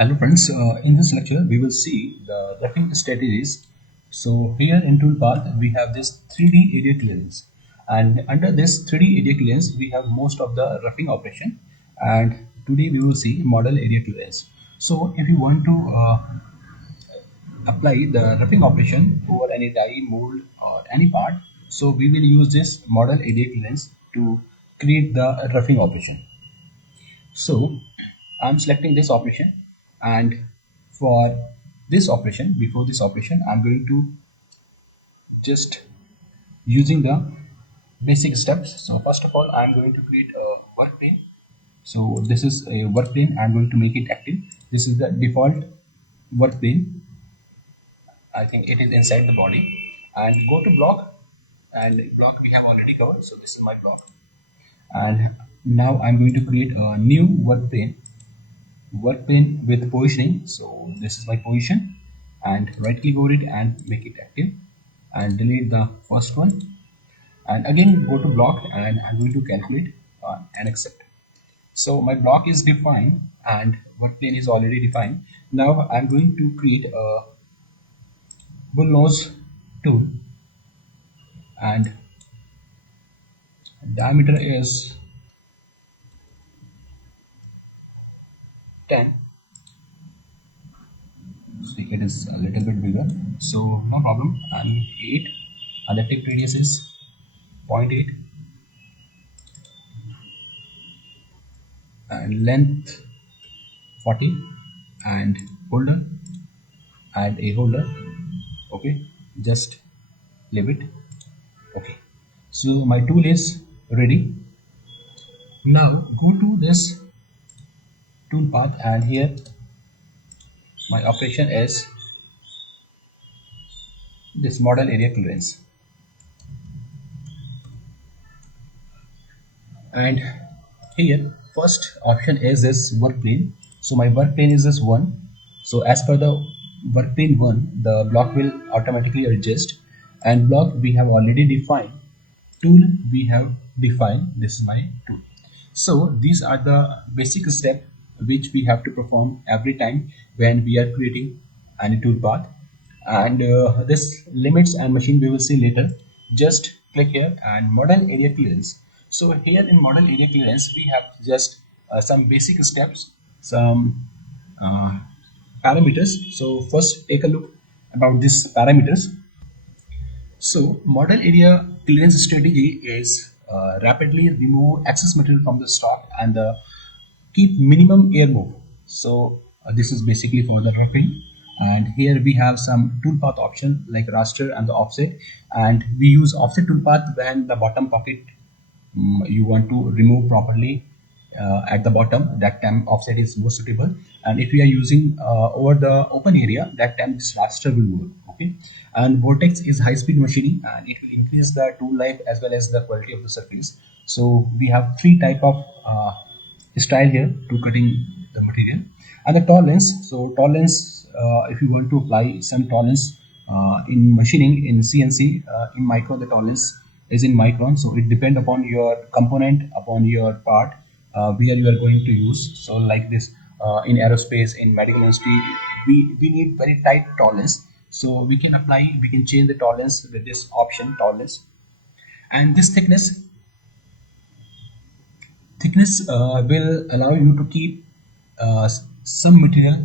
Hello friends, in this lecture we will see the roughing strategies. So here in Toolpath we have this 3D area clearance, and under this 3D area clearance we have most of the roughing operation, and today we will see model area clearance. So if you want to apply the roughing operation over any die, mold or any part, so we will use this model area clearance to create the roughing operation. So I'm selecting this operation, and for this operation, before this operation, I'm going to just using the basic steps. So first of all, I'm going to create a work plane. So this is a work plane. I'm going to make it active. This is the default work plane. I think it is inside the body. And go to block, and block we have already covered. So this is my block. And now I'm going to create a new work plane with positioning. So this is my position, and right click over it and make it active, and delete the first one, and again go to block, and I'm going to calculate and accept. So my block is defined and work plane is already defined. Now I'm going to create a bull nose tool, and diameter is 10. See, it is a little bit bigger, so no problem. And 8, and the tip radius is 0.8, and length 40, and holder, add a holder. Okay, just leave it. Okay, so my tool is ready. Now go to this toolpath, and here my operation is this model area clearance, and here first option is this work plane. So my work plane is this one. So as per the work plane 1, the block will automatically adjust, and block we have already defined, tool we have defined, this is my tool. So these are the basic steps which we have to perform every time when we are creating any tool path, and this limits and machine we will see later. Just click here and model area clearance. So here in model area clearance we have just some basic steps, some uh, parameters. So first take a look about these parameters. So model area clearance strategy is rapidly remove excess material from the stock and keep minimum air move. So this is basically for the roughing, and here we have some toolpath option like raster and the offset, and we use offset toolpath when the bottom pocket you want to remove properly at the bottom. That time offset is more suitable, and if we are using over the open area, that time this raster will work. Okay, and vortex is high speed machining, and it will increase the tool life as well as the quality of the surface. So we have three type of style here to cutting the material. And the tolerance, so tolerance, if you want to apply some tolerance in machining in CNC, in micro the tolerance is in micron. So it depend upon your component, upon your part, where you are going to use. So like this, in aerospace, in medical industry, we need very tight tolerance. So we can apply, we can change the tolerance with this option tolerance. And this thickness will allow you to keep some material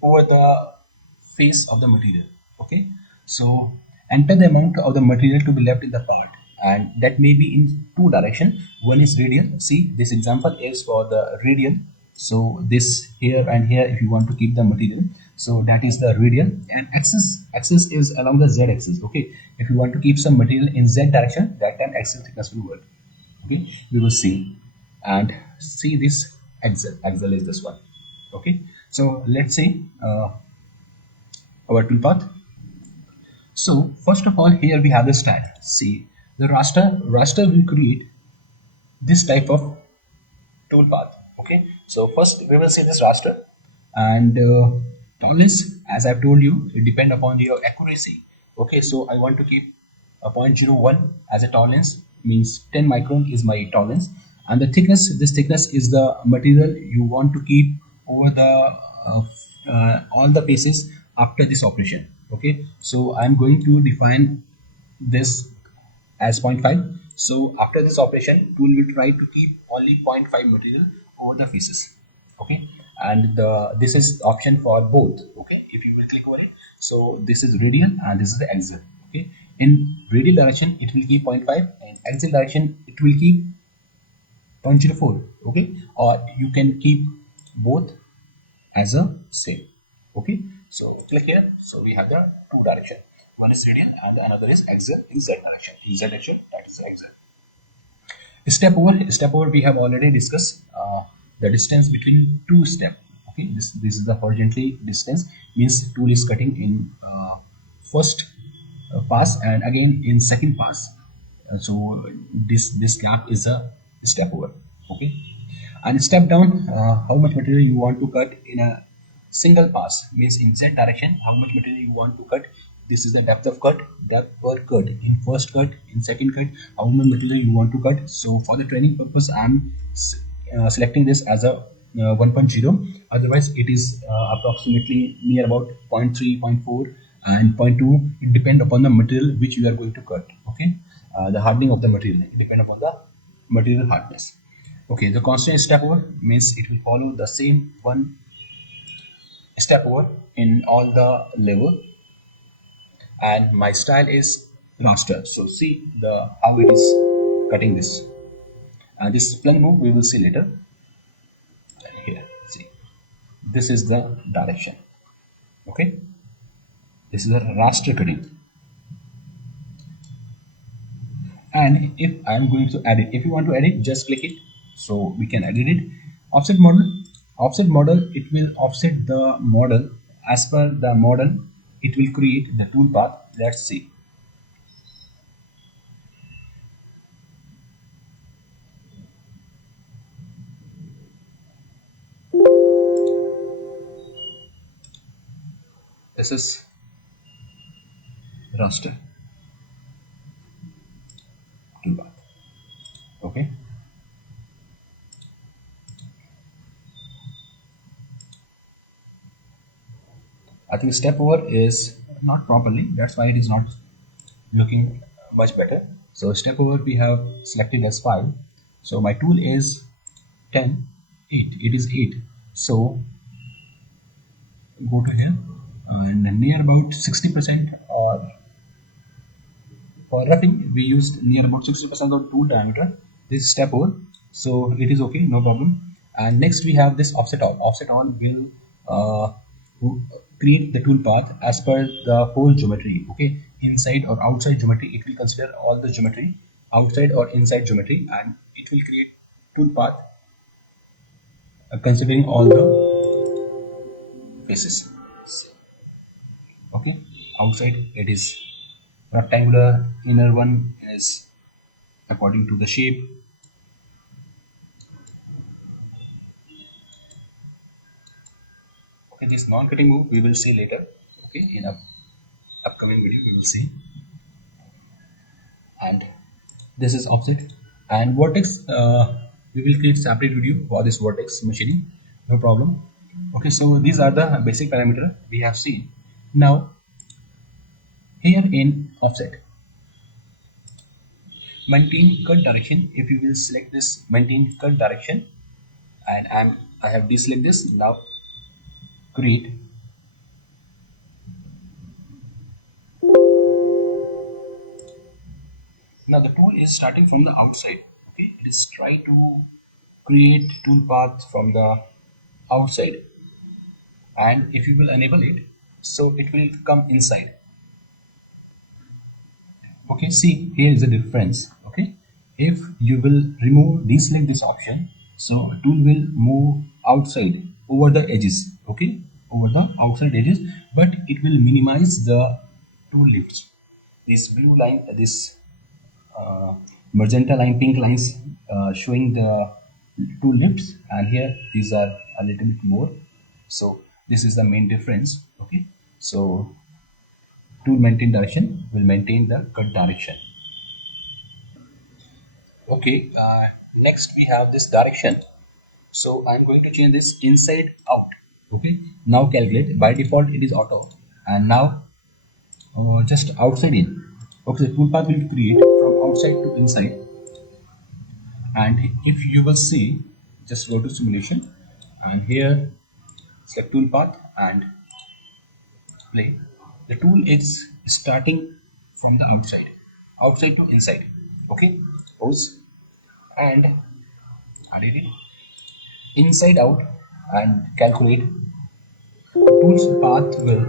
over the face of the material. Okay, so enter the amount of the material to be left in the part, and that may be in two direction. One is radial. See, this example is for the radial. So this here and here, if you want to keep the material, so that is the radial. And axis is along the z axis. Okay, if you want to keep some material in z direction, that time axial thickness will work. Okay, we will see. And see this axle is this one. Okay, so let's say our toolpath. So first of all, here we have the style. See, the raster will create this type of toolpath. Okay, so first we will see this raster, and tolerance, as I've told you, it depend upon your accuracy. Okay, so I want to keep a 0.01 as a tolerance, means 10 micron is my tolerance. And the thickness, this thickness is the material you want to keep over the all the faces after this operation. Okay, so I'm going to define this as zero point 0.5. So after this operation, tool will try to keep only zero point 0.5 material over the faces. Okay, and this is option for both. Okay, if you will click over it, so this is radial and this is the axial. Okay, in radial direction it will keep zero point 0.5, and axial direction it will keep 0.04. Okay, or you can keep both as a same. Okay, so click here. So we have the two direction. One is radial and another is axial in z direction. In z direction, that is axial. Step over. We have already discussed the distance between two step. Okay, this is the horizontally distance, means tool is cutting in first pass and again in second pass. So this gap is a step over. Okay, and step down, how much material you want to cut in a single pass, means in z direction how much material you want to cut. This is the depth of cut, depth per cut, in first cut, in second cut, how much material you want to cut. So for the training purpose I'm selecting this as a 1.0, otherwise it is approximately near about 0.3, zero point 0.4 and zero point 0.2. It depend upon the material which you are going to cut. Okay, the hardening of the material, it depend upon the material hardness. Okay, the constant step over means it will follow the same one step over in all the level, and my style is raster. So see the how it is cutting this. And this plane move we will see later. Here, see, this is the direction. Okay, this is a raster cutting. And if I'm going to edit, if you want to edit, just click it, so we can edit it. Offset model, it will offset the model as per the model it will create the toolpath. Let's see. This is raster toolpath. Okay, I think step over is not properly, that's why it is not looking much better. So step over we have selected as 5, so my tool is 10, 8, it is 8. So go to here and near about 60%, or for roughing we used near about 60% of tool diameter. This is step over, so it is okay, no problem. And next we have this offset on will uh, create the tool path as per the whole geometry. Okay, inside or outside geometry, it will consider all the geometry, outside or inside geometry, and it will create tool path considering all the faces. Okay, outside it is rectangular, inner one is according to the shape. Okay, this non-cutting move we will see later. Okay, in a upcoming video we will see. And this is offset and vertex. We will create separate video for this vertex machining, no problem. Okay, so these are the basic parameter we have seen. Now here in offset, maintain cut direction, if you will select this maintain cut direction, and I have deselect this. Now create. Now the tool is starting from the outside. Okay, it is try to create tool path from the outside, and if you will enable it, so it will come inside. Okay, see here is the difference. Okay, if you will remove deselect this option, so tool will move outside over the edges. Okay, over the outside edges, but it will minimize the tool lifts. This blue line, this magenta line, pink lines showing the two lifts, and here these are a little bit more. So this is the main difference. Okay, so tool maintain direction will maintain the cut direction. Okay, next we have this direction. So I'm going to change this inside out. Okay, now calculate. By default it is auto, and now just outside in. Okay, the toolpath will create from outside to inside, and if you will see, just go to simulation, and here select toolpath and play. The tool is starting from the outside to inside. Okay, pause and edit it inside out and calculate. Tools path will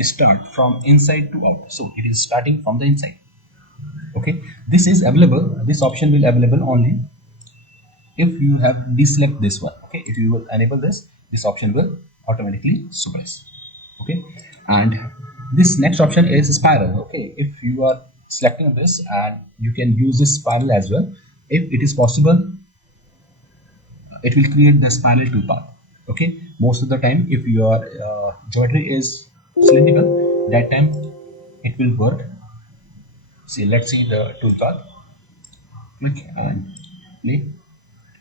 start from inside to out, so it is starting from the inside. Okay, this is available. This option will available only if you have deselect this one. Okay, if you will enable this option will automatically suppress. Okay, and this next option is spiral. Okay, if you are selecting this, and you can use this spiral as well. If it is possible, it will create the spiral toolpath. Okay, most of the time if your geometry is cylindrical, that time it will work. See, let's see the toolpath. Click and play.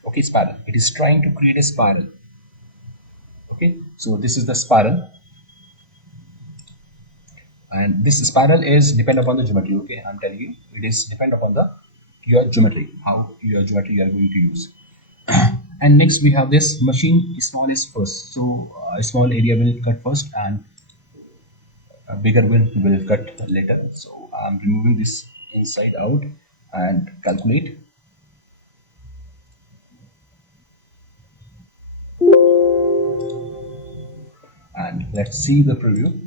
Okay, spiral, it is trying to create a spiral. Okay, so this is the spiral, and this spiral is depend upon the geometry. Okay, I'm telling you, it is depend upon the your geometry, how your geometry you are going to use. And next we have this machine small is first. So a small area will cut first, and a bigger will cut later. So I'm removing this inside out and calculate. And let's see the preview.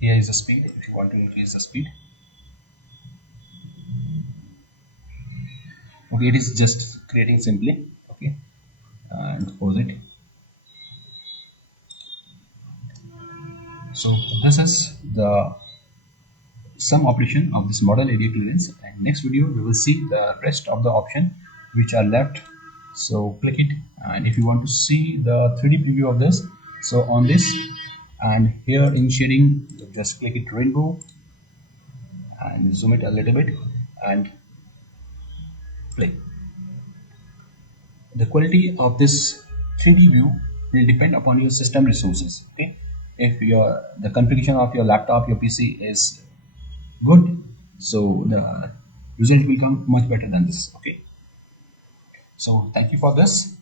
Here is the speed. If you want to increase the speed, okay, it is just creating simply. Okay, and pause it. So this is the some operation of this model area clearance, and next video we will see the rest of the option which are left. So click it, and if you want to see the 3D preview of this, so on this, and here in shading just click it rainbow and zoom it a little bit and play. The quality of this 3D view will depend upon your system resources. Okay, if your the configuration of your laptop, your PC is good, so the result will come much better than this. Okay, so thank you for this.